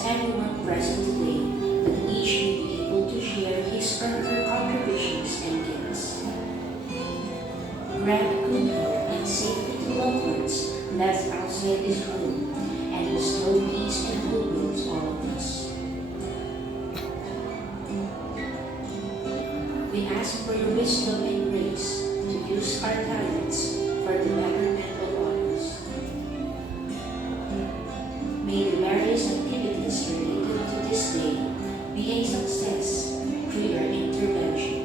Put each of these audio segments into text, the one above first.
bless everyone present today, that each may be able to share his or her contributions and gifts. Grant good health and safety to loved ones left outside this room, and bestow peace and goodwill to all of us. We ask for your wisdom and grace to use our talents for the betterment of others. May the various activities related to this day be a success through your intervention.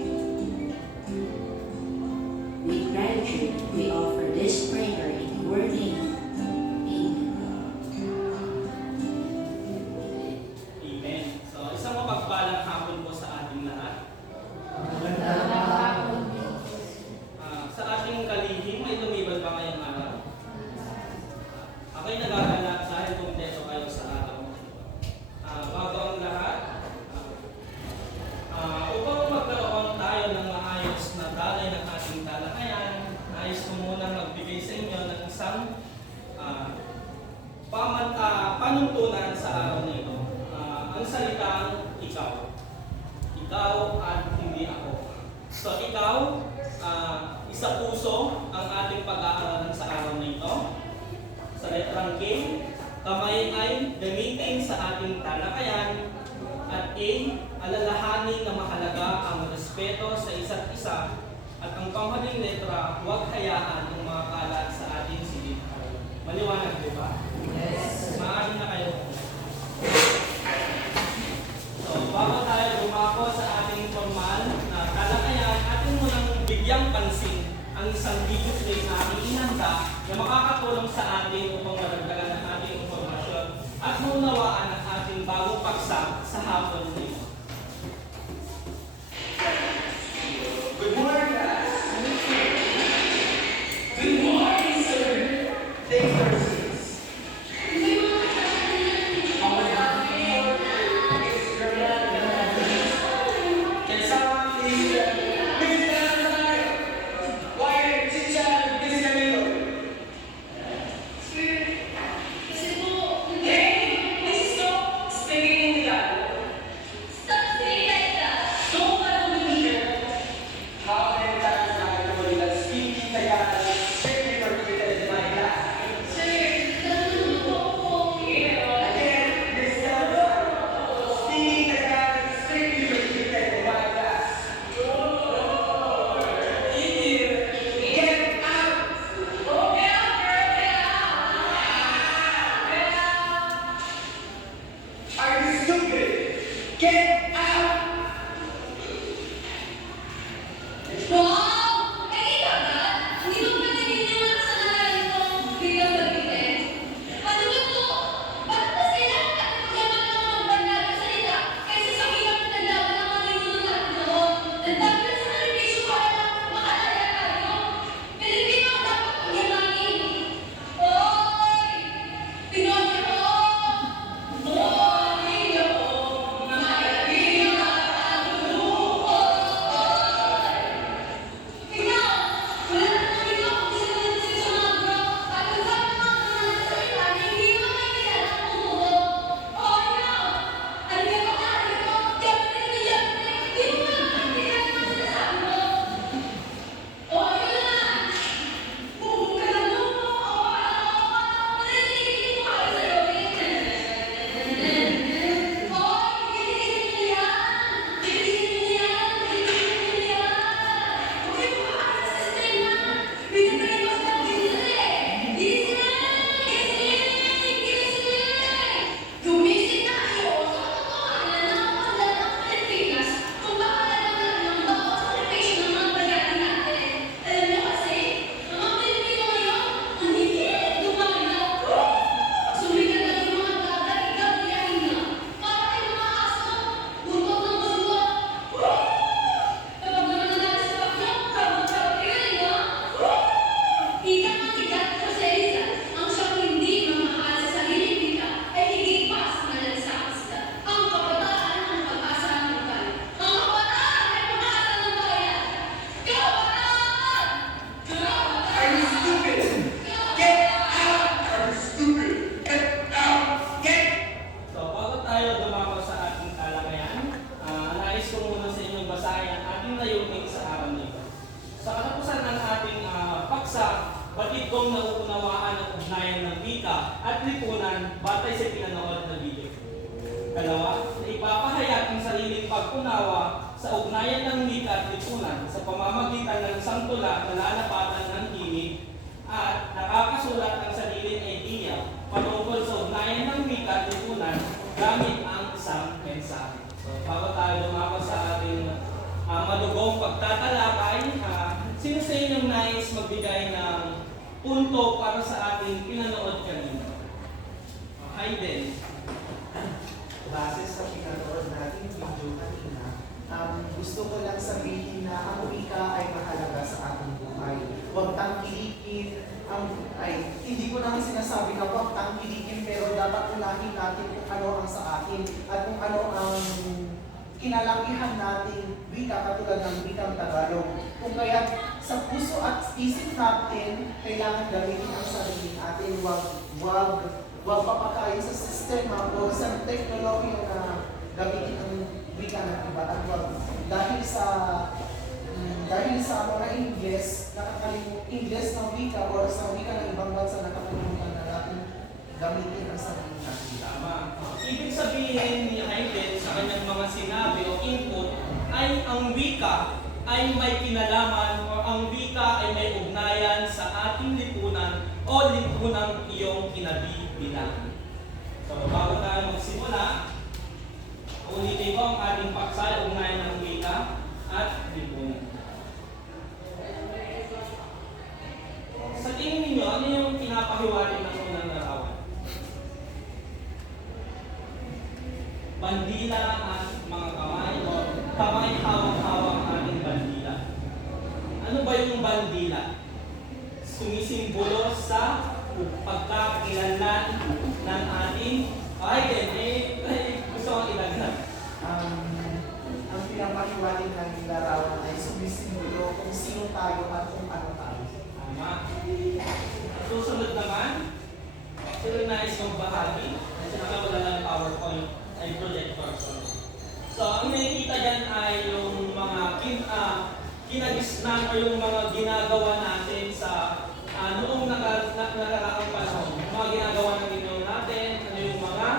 With gratitude, we offer this prayer in your name. Amen. So, isang mapagpalang hapon po sa ating lahat. Sa ating kalihim, may lumiban ba ngayong araw? Ako'y nagagalak dahil kumpleto kayo sa araw. Bago ang lahat, upang magkaroon tayo ng maayos na dalay ng ating talakayan, nais ko muna magbigay sa inyo ng isang panuntunan sa araw na ito. Ang salitang ikaw. Ikaw at hindi ako. So ikaw, isa puso ang ating pag-aaralan sa araw na ito. Sa letrang K, kamay ay gamitin sa ating talakayan. At A, alalahanin na mahalaga ang respeto sa isa't isa. At ang panghuling letra, huwag hayaan ang mga kalat sa ating silid. Maliwanag di ba? Yes. Maaari na kayo. So, bago tayo dumako sa ating formal na talakayan, atin munang bigyang pansin ang isang video clip na ating inanda na makakatulong sa atin upang maragdagan ang ating informasyon at maunawaan ang ating bagong paksa sa hapon na ito. Good morning, guys. Good morning, sir. Thanks for the seats. Can someone please please stand aside? Why teacher this Camilo? Hey, please stop speaking in the itong nauunawaan ang ugnayan ng wika at lipunan batay sa pinanood na video. Kalawa, na ipapahayag ang sariling pag-unawa sa ugnayan ng wika at lipunan sa pamamagitan ng isang tula na lalapatan ng himig at nakakasulat ng sariling idea patungkol sa ugnayan ng wika at lipunan gamit ang isang mensahe. So, bago tayo dumako sa ating madugong pagtatalakay, sino sa inyong nais magbigay ng punto para sa ating pinanood kanina? Hayden. Base sa pinanood natin video kanina, gusto ko lang sabihin na ang wika ay mahalaga sa ating buhay. Huwag tangkilikin, hindi ko naman sinasabi na huwag tangkilikin, pero dapat unahin natin kung ano ang sa atin at kung ano ang kinalakihan natin wika katulad ng wikang Tagalog. Kung kaya sa puso at isip natin, kailangan gamitin ang sarili natin. Huwag papakain sa sistema o sa teknolohiya na gamitin ang wika ng iba. At dahil sa mga Ingles ng wika o sa wika ng ibang bansa, nakakalimutan na natin gamitin ang sarili natin. Tama. Ibig sabihin ni Hayden sa kanyang mga sinabi o input ay ang wika ay may kinalaman o ang wika ay may ugnayan sa ating lipunan o lipunang iyong kinabibilangan. So, bago tayo magsimula, ulitin ko ang ating paksa, ugnayan ng wika at lipunan. Sa tingin ninyo, ano yung pinapahiwatig ng unang larawan? Bandila at mga kamay o kamay hawak-hawak ang ating bandila. Ano ba yung bandila? Sumisimbolo sa pagkakakilanlan ng ating gusto kong ilagay. Ang pinapaniwalig ng larawan ay sumisimbolo kung sino tayo at kung ano tayo. Tama. Susunod naman, sino nais mong bahagi? Kasi nakawala lang PowerPoint ay projector. So, ang nakikita dyan ay yung mga kinagisnan o yung mga ginagawa natin sa noong nakaraang panahon. Yung mga ginagawa ng Ginoo natin, ano yung mga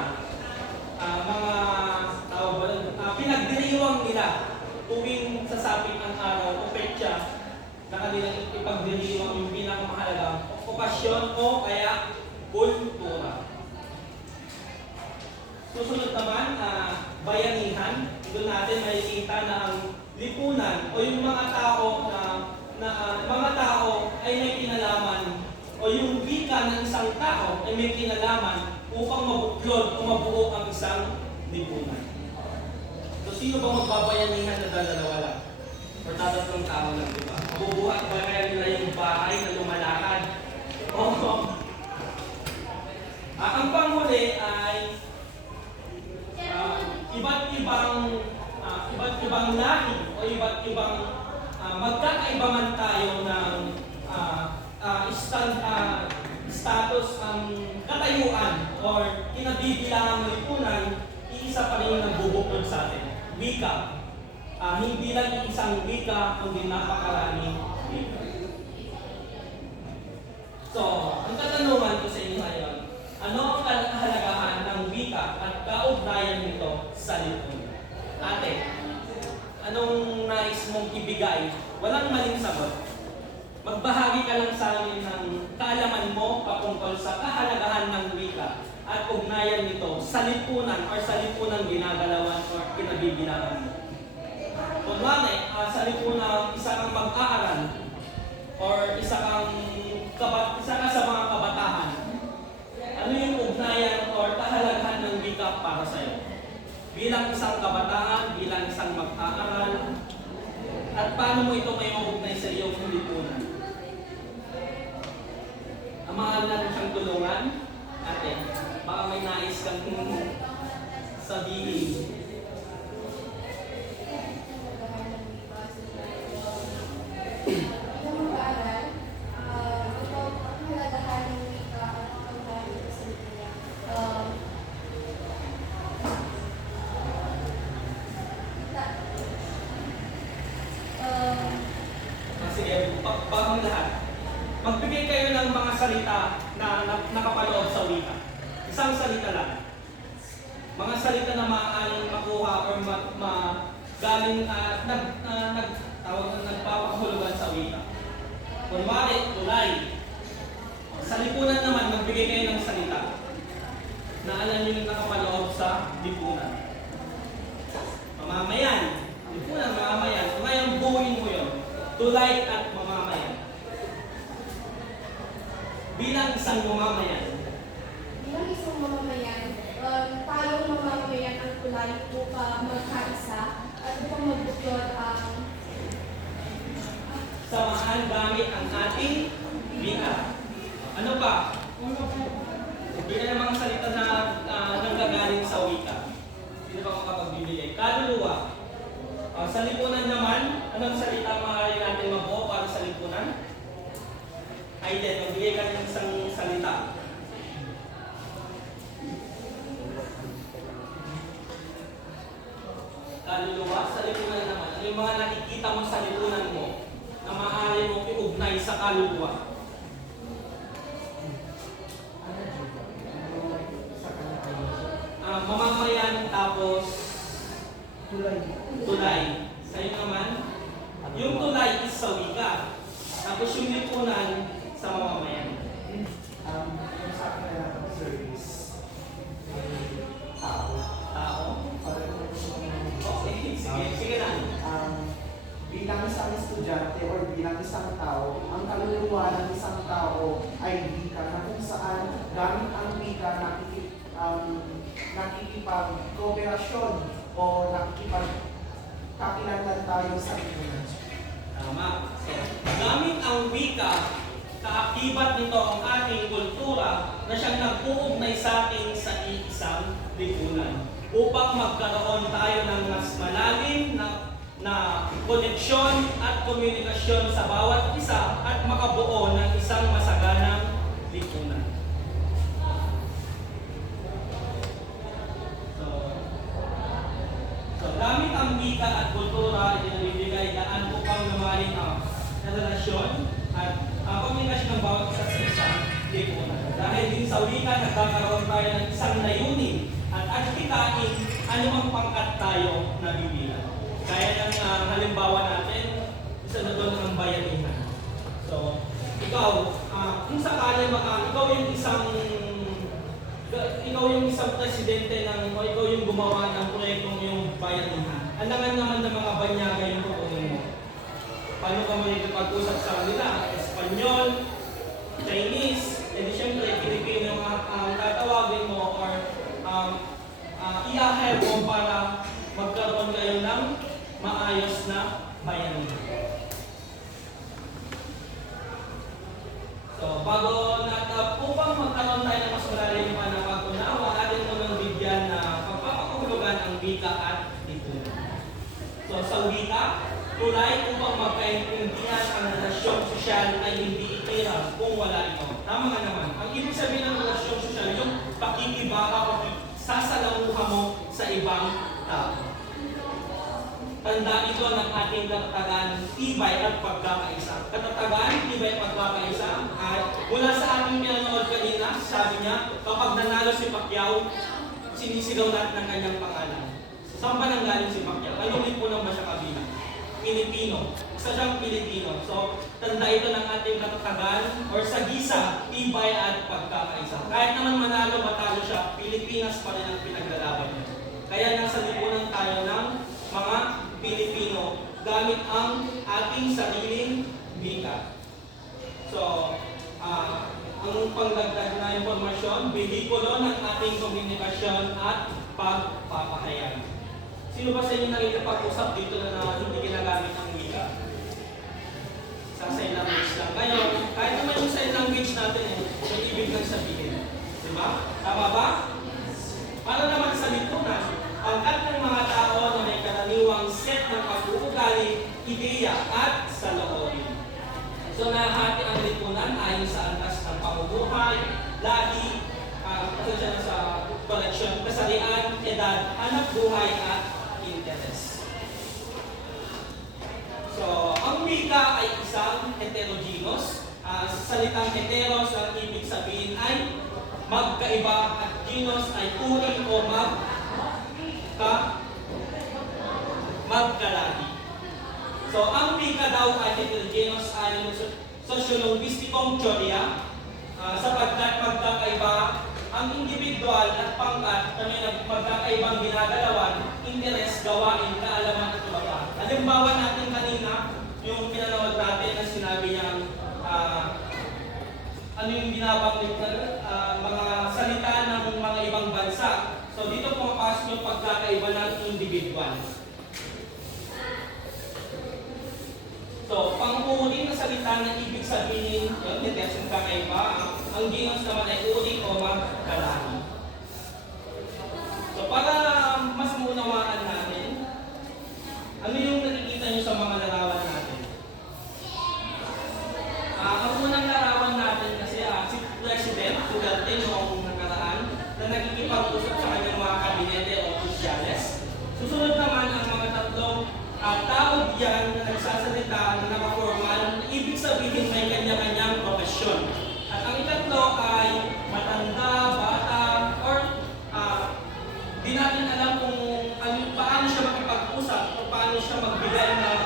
pinagdiriwang nila tuwing sasapit ang araw o petsa na kanilang ipagdiriwang yung pinakamahalagang okupasyon o kaya kultura. Susunod naman, bayanihan. Doon natin makikita na ang lipunan o yung mga tao mga tao ay may kinalaman o yung wika ng isang tao ay may kinalaman upang mabuklod o mabuo ang isang lipunan. So, sino ba magbabayanihan na dalawa lang? Or tatlong tao lang, di ba? Mabubuhat ba kaya nila yung bahay na lumalakad? Oo. Ang panghuli ay iba't ibang lahi o iba't ibang magkakaiba man tayo ng status katayuan or kinabibilangan ng lipunan, iisa pa rin yung nagbubuklod sa atin. Wika. Hindi lang isang wika, kundi napakaraming wika. So, ang katanungan ko sa inyo ngayon, ano ang kahalagahan ng wika at kaugnayan nito sa lipunan? Ate, anong nais mong ibigay? Walang maling sagot. Magbahagi ka lang sa amin ng kaalaman mo patungkol sa kahalagahan ng wika at ugnayan nito sa lipunan or sa lipunang ginagalawan or kinabibilangan mo. Kunwari, sa lipunang isa kang mag-aaral or isa ka sa mga kabataan, ano yung ugnayan or kahalagahan ng wika para sa'yo? Bilang isang kabataan, bilang isang mag-aaral, at paano mo ito may maugnay sa iyong lipunan? Amahan natin siyang tulungan. Ate, baka may nais kang sabihin. Sige, pang lahat. Magbigay kayo ng mga salita na nakapaloob sa wika. Isang salita lang. Mga salita na maaaring makuha or galing nagpapahulugan sa wika. Kunwari, tulay. Sa lipunan naman, magbigay kayo ng salita na alam nyo yung nakapaloob sa lipunan. Mamamayan. Lipunan, mamamayan. So ngayon, buuin mo yun. Tulay at mamamayan. Bilang isang mamamayan. Bilang isang mamamayan, tayong mamamayan ang tulay upang magkaisa at upang magbukod ang Samahan gamit ang ating wika. Ano pa? Bilang ng mga salita na nanggagaling sa wika. Sino ba makapagbibigay? Kaluluwa. Sa lipunan naman, anong salita maaari natin mabuo para sa lipunan? Ay din, magbigay ka ng isang salita. Kaluluwa, sa lipunan naman. Ano yung mga nakikita mo sa lipunan mo na maaari mo iugnay sa kaluluwa? Mamamayan tapos tulay. Sa'yo naman, yung tulay is sa wika. Tapos yung lipunan sa mamamayan. Yung sa akin na lang service, tao. Tao? Para kung gusto ko Okay, sige lang. Bilang isang estudyante or bilang isang tao, ang kaluluwa ng isang tao ay wika na kung saan gamit ang wika nakikipag-kooperasyon o nakikipagkakilanlan tayo sa lipunan. Tama. So, gamit ang wika, kaakibat nito ang ating kultura na siyang nag-uugnay sa atin sa isang lipunan upang magkaroon tayo ng mas malalim na koneksyon at komunikasyon sa bawat isa at makabuo ng isang masaganang lipunan. So gamit ang wika at kultura, ibinibigay daan upang lumalim ang relasyon at komunikasyon ng bawat isa sa isang lipunan. Dahil din sa wika, nagkakaroon tayo ng isang layunin at kitain anumang pangkat tayo na bibilang. Kaya ng halimbawa natin, isa na doon ang bayanihan. So, ikaw, kung sakali ikaw yung isang presidente o ikaw yung gumawa ng proyektong yung bayanihan. Alangan naman ng mga banyaga yung tutunin mo. Paano ka makikipag-usap sa kanila? Espanyol, Chinese, edi syempre, Pilipino ang tatawagin mo or i-ahel mo para magkaroon kayo ng maayos na bayanihan. So, upang magkaroon tayo ng mas malalim pa na pag-unawa, natin munang bigyan na pagpapakahulugan ang wika at lipunan. So, sa wika, tulay upang magkaintindihan ang relasyon sosyal ay hindi itira kung wala ito. Tama nga naman. Ang ibig sabihin ng relasyon sosyal, yung pakikibaka, sasalamuha mo sa ibang tao. Tanda ito ng ating katatagan, tibay at pagkakaisa. Katatagan, tibay at pagkakaisa. At mula sa ating pinanood kanina, sabi niya, kapag nanalo si Pacquiao, sinisigaw natin ng kanyang pangalan. Saan ba nanggaling si Pacquiao? Anong lipunan ba siya kabilang? Pilipino. Isa siyang Pilipino. So, tanda ito ng ating katatagan or sagisa, tibay at pagkakaisa. Kahit naman manalo, matalo siya, Pilipinas pa rin ang pinaglalaban niya. Kaya nasa lipunan tayo ng mga Pilipino gamit ang ating sariling wika. So, ang pangdagdag na impormasyon, behikulo ng ating komunikasyon at pagpapahayag. Sino ba sa inyo nakikipag-usap dito na hindi ginagamit ang wika? Sa sign language lang. Ngayon, kahit naman yung sign language natin, may ibig nang sabihin. Diba? Tama ba? Para naman sa lipunan, pangkat ng mga tao na may karaniwang set ng pag-uugali, ideya at saloobin. So nahati ang lipunan ayon sa antas ng pamumuhay, lahi, sa koleksyon, kasarian, edad, hanap buhay at interes. So ang wika ay isang heterogeneous, salitang heteros, ang ibig sabihin ay magkaiba at genus ay uri o magkalagi. So, ang wika daw ay heterogeneous ay socio-linguistikong teorya sapagkat magkakaiba ang individual at pangkat kami magkakaibang ginagalawan, interes, gawain, kaalaman at iba pa. Halimbawa natin kanina, yung pinanood natin na sinabi niyang ano yung binabanggit na mga salita ng mga ibang bansa. So dito pumapasok yung pagkakaiba ng individual. So, pang-uri na salita na ibig sabihin, yung interes yung kakaiba, ang genus naman ay uri o magkalagi. So, para mas maunawaan natin, ano yung nakikita nyo sa mga larawan natin? Ang unang larawan natin kasi si President Duterte noong nakaraan na nagkikipag-usap sa kanyang mga kabinete o opisyales. Susunod naman ang mga tatlong tao diyan na nagsasalita na nakaformal, ibig sabihin may kanya-kanyang profesyon. At ang itatlo ay matanda, bata, or di natin alam kung paano siya makipag-usap o paano siya magbigay ng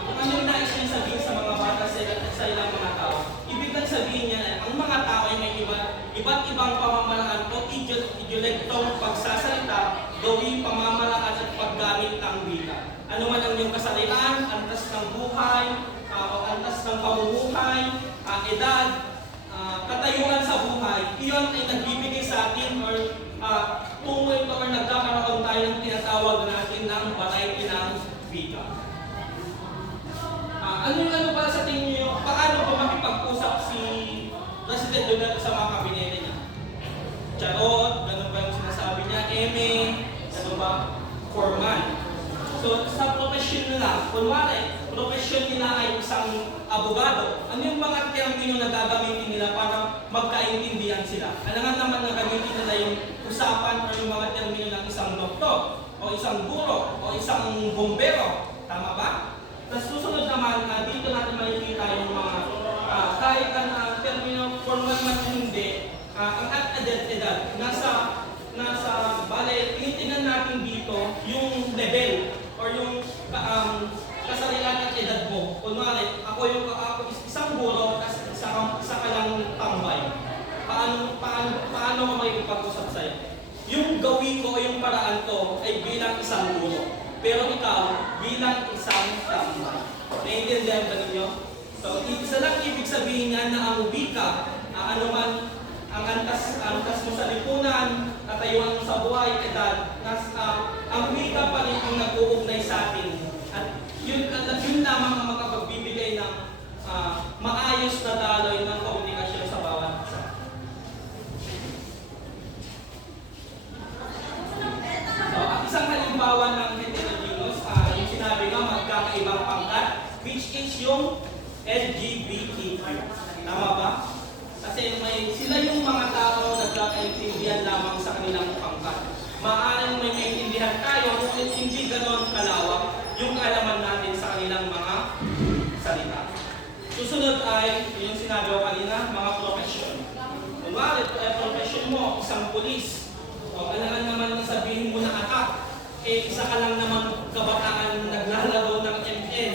kung ano yung nais niya sabihin sa mga bata sa ilang mga tao. Ibig sabihin niya na ang mga tao ay may iba't ibang pamamaraan o idyolektong pagsasalita, gawing pamamaraan at paggamit ng wika. Ano man ang iyong kasalian, antas ng buhay, o antas ng pamumuhay, edad, katayuan sa buhay, iyon ay nagbibigay sa atin or tungo ito or nagkakaroon tayo ng tinatawag natin ng variety ng wika. Ano para sa tingin niyo, paano ba makipag-usap si President Duterte sa mga kabinete niya? Charot, ganun ba yung sinasabi niya? Ano ba? Formal. So, sa profesyon nila, kunwari, profesyon nila ay isang abogado. Ano yung mga termino na gagamitin nila para magkaintindihan sila? Alangan naman na gamitin nila yung usapan o yung mga termino ng isang doktor, o isang guro, o isang bombero. Tama ba? Tapos susunod naman, dito natin makikita yung mga kahit ang termino formal man hindi, ang at-edad, nasa bale, tinitingnan natin dito yung level or yung kasalian at edad mo. Kunwari, ako isang guro, isa ka lang tambay. Paano mo may ipag-usap sa'yo? Yung gawin ko o yung paraan ko ay bilang isang guro. Pero ikaw, bilang isang tambay. Naiintindihan ba ninyo? So, isa lang ibig sabihin niya na ang wika, ano man, ang antas mo sa lipunan, katayuan mo sa buhay, edad, ang wika pa rin ang nag-uugnay sa atin. At yun lamang ang makapagbibigay ng maayos na daloy ng komunikasyon sa bawat isa. So, at isang halimbawa ng heterogeneous, yung sinabi nga magkakaibang pangkat, which is yung LGBTQ. Tama ba? Kasi sila yung mga tao na nagkakaintindihan lamang sa kanilang pangkat. Maaaring may maintindihan tayo, ngunit hindi ganon kalawak yung kaalaman natin sa kanilang mga salita. Susunod ay, yung sinabi ko kanina, mga profesyon. Kunwari, profesyon mo, isang pulis. O alangan naman na sabihin mo na atak, isa ka lang naman kabataan na naglalaro ng ML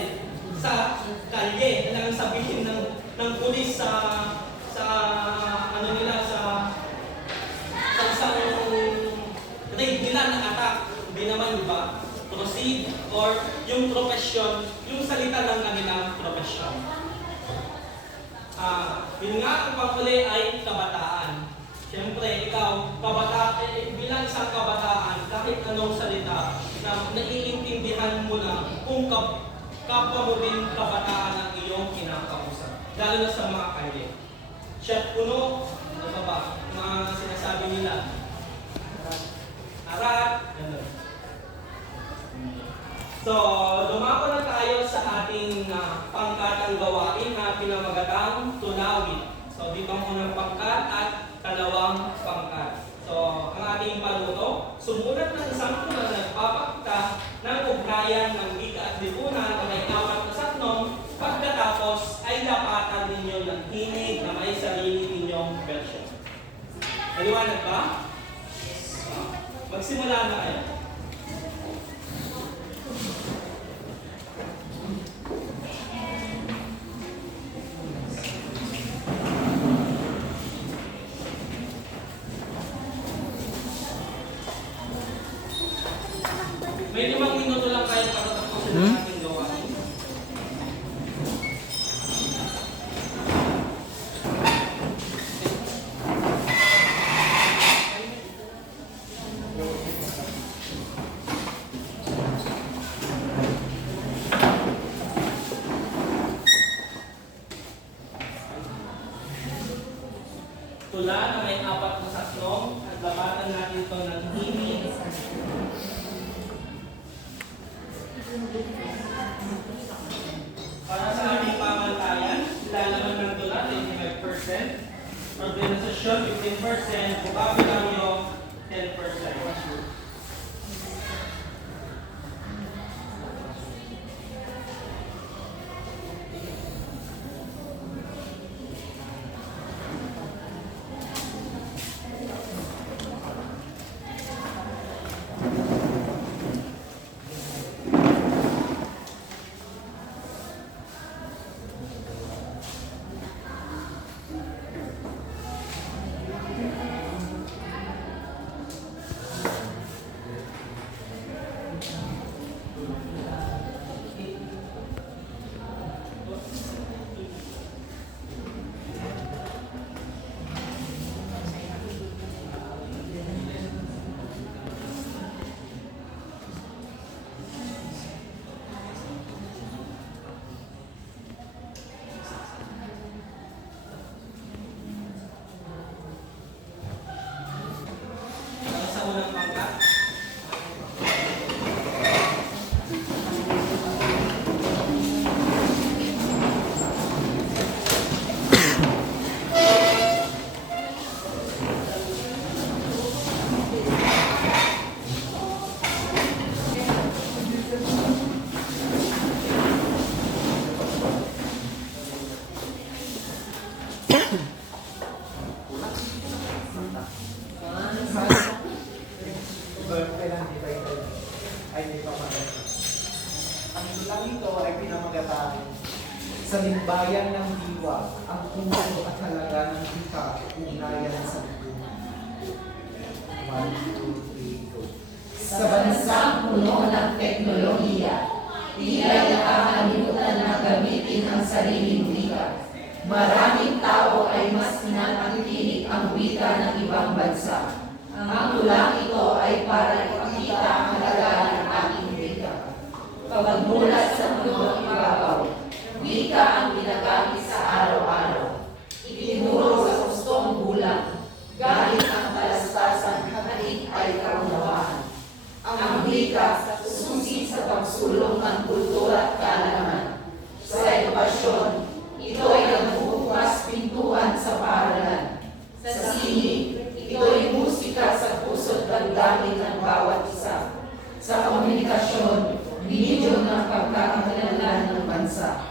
sa kalye. Alangan sabihin ng pulis sa isang raid nila ng attack, hindi naman ba? Proceed or yung profesyon, yung salita ng kanilang profesyon. Yun nga, ang panghuli ay kabataan. Siyempre, ikaw, bilang isang kabataan, kahit anong salita, na naiintindihan mo na kung kapwa mo din kabataan ang iyong kinakausap. Lalo na sa mga kalye. Chef puno, ano pa ba? Mga sinasabi nila. Arat, gano'n. So, dumako na tayo sa ating pangkatang gawain na pinamagatang tunawin. So, di ba unang pangkat at kalawang pangkat. So, ang ating paluto, sumulat ng isang tuna na nagpapakita ng ugnayan ng wika at lipunan na may 4 na saklong, pagkatapos ay lapatan ninyo na tinig na may sarili ninyong version. Maliwanag ba? Magsimula na kayo. May 5 minuto lang kayo para tapusin ang ating gawain. Tula na may 4 na saklong at labatan natin ito ng himig. Para sa aming pamantayan, ilalaman ng tula 25%, organisasyon 15%, vocabulary 10%. Para sa unang pangkat, Kailan divide ay di pa maganda. Ang tulang ito ay pinamagatang sa limbayan ng diwa, ang puso at halaga ng wika, ugnayan sa buong. 1, 2, 3, go. Sa bansang puno ng teknolohiya, tila nakakalimutan na gamitin ang sariling wika. Maraming tao ay mas pinapatinig ang wika ng ibang bansa. Ang tulang ito ay para ipakita ang halaga ng ating wika. Pagmulat sa mundong ibabaw, wika ang ginagamit sa araw-araw. Itinuro sa gustong bulang, gamit ang talastasan hanggang ay kaunawaan. Ang wika, susi sa pagsulong ng kultura at kaalaman. Sa edukasyon, ito ay nagbubukas pintuan sa paaralan. Sa sining, ito'y musika sa puso't damdamin ng bawat isa. Sa komunikasyon, binidyo ng pagkakakilanlan ng bansa.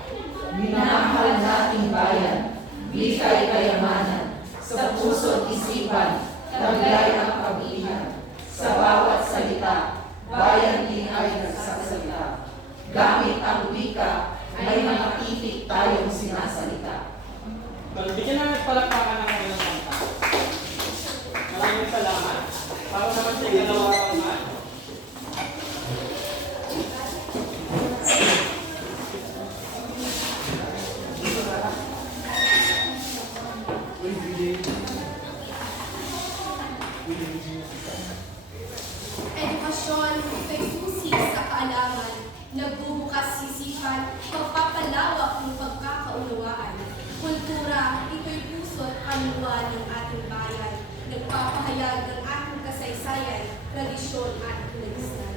Minamahal nating bayan, wika'y kayamanan. Sa puso't isipan, taglay ang pag-ihan. Sa bawat salita, bayan din ay nagsasalita. Gamit ang wika, may mga titik tayong sinasalita. bigyan na nagpalakpakan ng unang pangkat. Maraming salamat. Para naman sa ikalawang pangkat. Edukasyon, ito'y susi sa kaalaman, nagbubukas isipan, pagpapalawak ng pagkakaunawaan. Kultura, ito'y puso't kaluluwa ng ating bayan, nagpapahayag ng ating kasaysayan, tradisyon at legislan.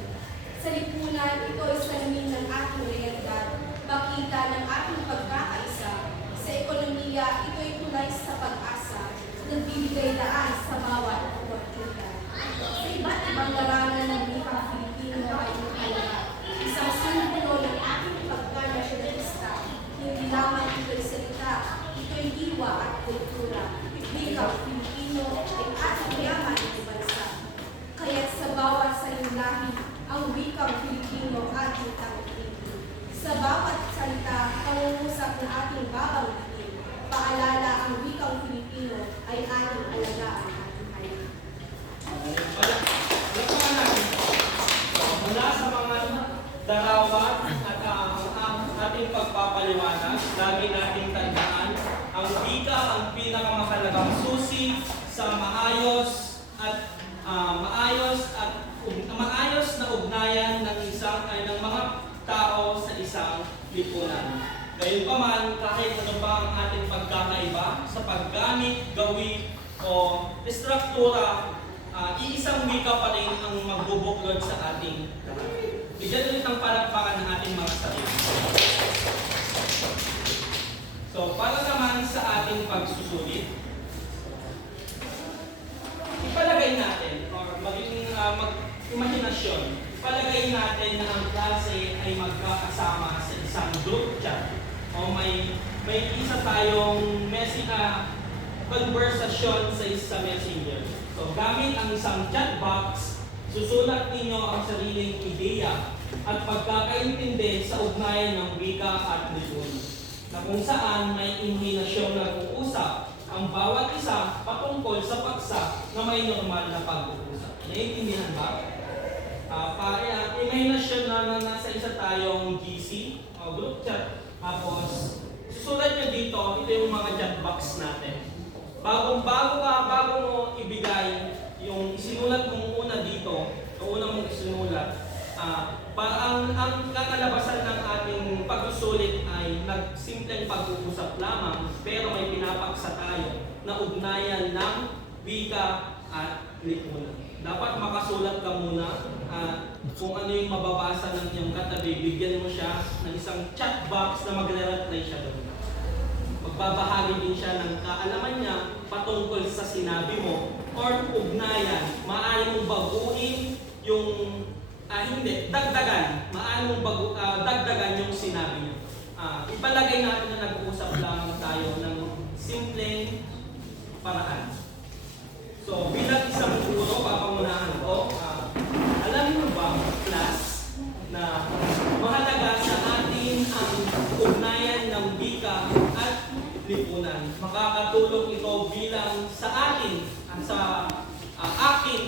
Sa lipunan, ito'y salamin ng ating realidad, makita ng ating pagkakaisa. Sa ekonomiya, ito'y tulay sa pag-asa, nagbibigay daan sa bawat oportunidad. Sa iba't ibang larangan ng wikang Pilipino ay mahalaga. Isang simbolo ng ating pagka-nasyonalista, hindi lamang ito'y salita, ito'y ito'y diwa at kultura. Wikang Pilipino ay ating yaman ng bansa. Kaya't sa bawat salulahi, ang wikang Pilipino ating tangkilikin. Sa bawat salita, pangungusap na ating babanggitin. Paalala ang wikang Pilipino ay ating alagaan at buhayin. Lapakan natin. Mula sa mga darawan at ang ating pagpapaliwanag, lagi nating tandaan, ang wika ang pinakamahalagang susi sa maayos na ugnayan ng mga tao sa isang lipunan. Gayunpaman, kahit ano pa ang ating pagkakaiba sa paggamit, gawi o estruktura, iisang wika pa rin ang magbubuklod sa ating lahat. Bigyan ulit ng palakpakan ng ating mga sarili. So, para naman sa ating pagsusulit, ipalagay natin, or maging mag-imahinasyon, ipalagay natin na ang klase ay magkakasama sa isang group chat o may isa tayong conversation sa messenger. So, gamit ang isang chat box, susulat ninyo ang sariling ideya at pagkakaintindi sa ugnayan ng wika at lipunan, na kung saan may imahinasyon na nag-uusap ang bawat isa patungkol sa paksa na may normal na pag-uusap. Naiintindihan ba? Imahinasyon na nasa isa tayong GC o group chat. Tapos, susulat nyo dito, ito yung mga chat box natin. Bago mo ibigay yung isinulat mong una dito, o una mong isinulat, parang ang kakalabasan ng ating pagsusulit ay nagsimpleng pag-uusap lamang, pero may pinapaksa tayo na ugnayan ng wika at lipunan. Dapat makasulat ka muna kung ano yung mababasa ng iyong katabi, bigyan mo siya ng isang chat box na magre-reply siya doon. Magbabahagi din siya ng kaalaman niya patungkol sa sinabi mo or ugnayan. Maaari mong baguhin yung dagdagan. Maaari mong dagdagan yung sinabi niya. Ipalagay natin na nag-uusap lamang tayo ng simpleng paraan. So, bilang isang guro, papangunahan ko, alam mo ba, class, na mahalaga sa atin ang ugnayan ng wika at lipunan. Makakatulong ito bilang sa akin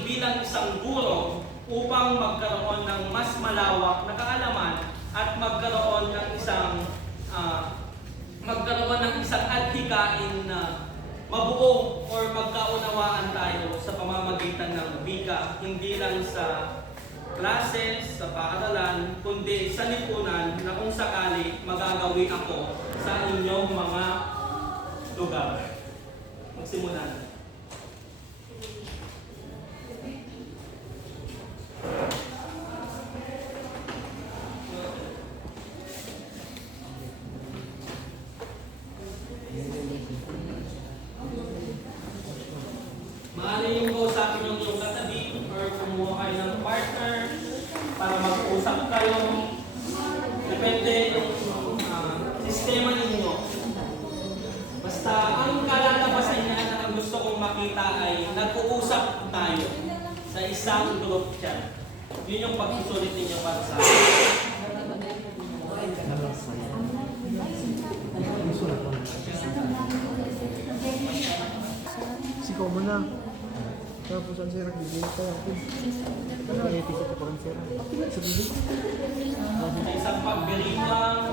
bilang isang guro upang magkaroon ng mas malawak na kaalaman at magkaroon ng isang adhikain na mabuo or magkaunawaan tayo sa pamamagitan ng wika, hindi lang sa klase, sa paaralan, kundi sa lipunan na kung sakali magagawi ako sa inyong mga lugar. Magsimula na. Maaari yung kausapin yung iyong katabi or kumuha kayo ng partner para mag-usap kayo. Depende yung sistema ninyo. Basta ang kalalabasan niya na ang gusto kong makita ay nag-uusap tayo sa isang group chat. Yun yung pagsusulit ninyo para sa Sikaw mo na. Tapos ang sira, bibili ka ako. Ano yung episode ko parang sira? Sa bibili? isang pagbiriwang